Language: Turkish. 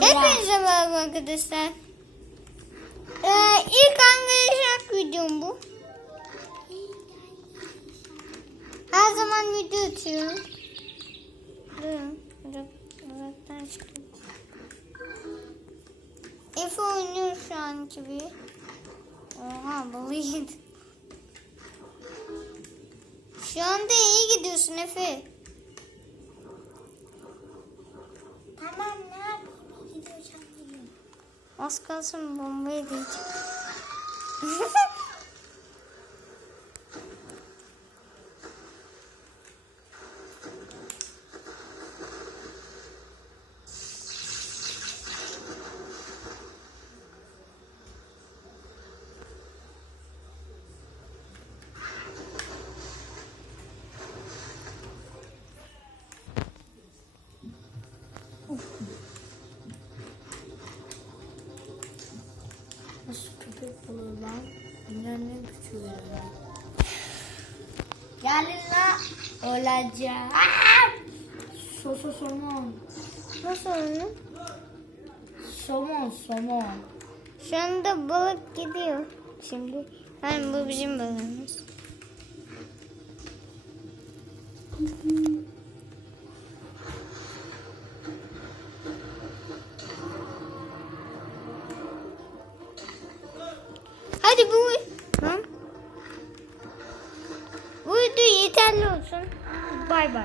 Hepinize merhaba arkadaşlar. Ee, ilk arkadaşlar videom bu. Her zaman video atıyorum. Durun. uzak- Uzaktan çıkayım. Efe oynuyor şu an gibi. Oha balıydı. Şu anda iyi gidiyorsun Efe. Az kalsın bombayı diyecek. Nasıl köpek balığı lan? Bunlar ne biçiyor ya? Gelin la. Olacak. Soso somon. Nasıl oyunu? Somon somon. Şu anda balık gidiyor. Şimdi. Yani bu bizim balığımız. Hadi bu Hı? Uyudu yeterli olsun. Bay bay.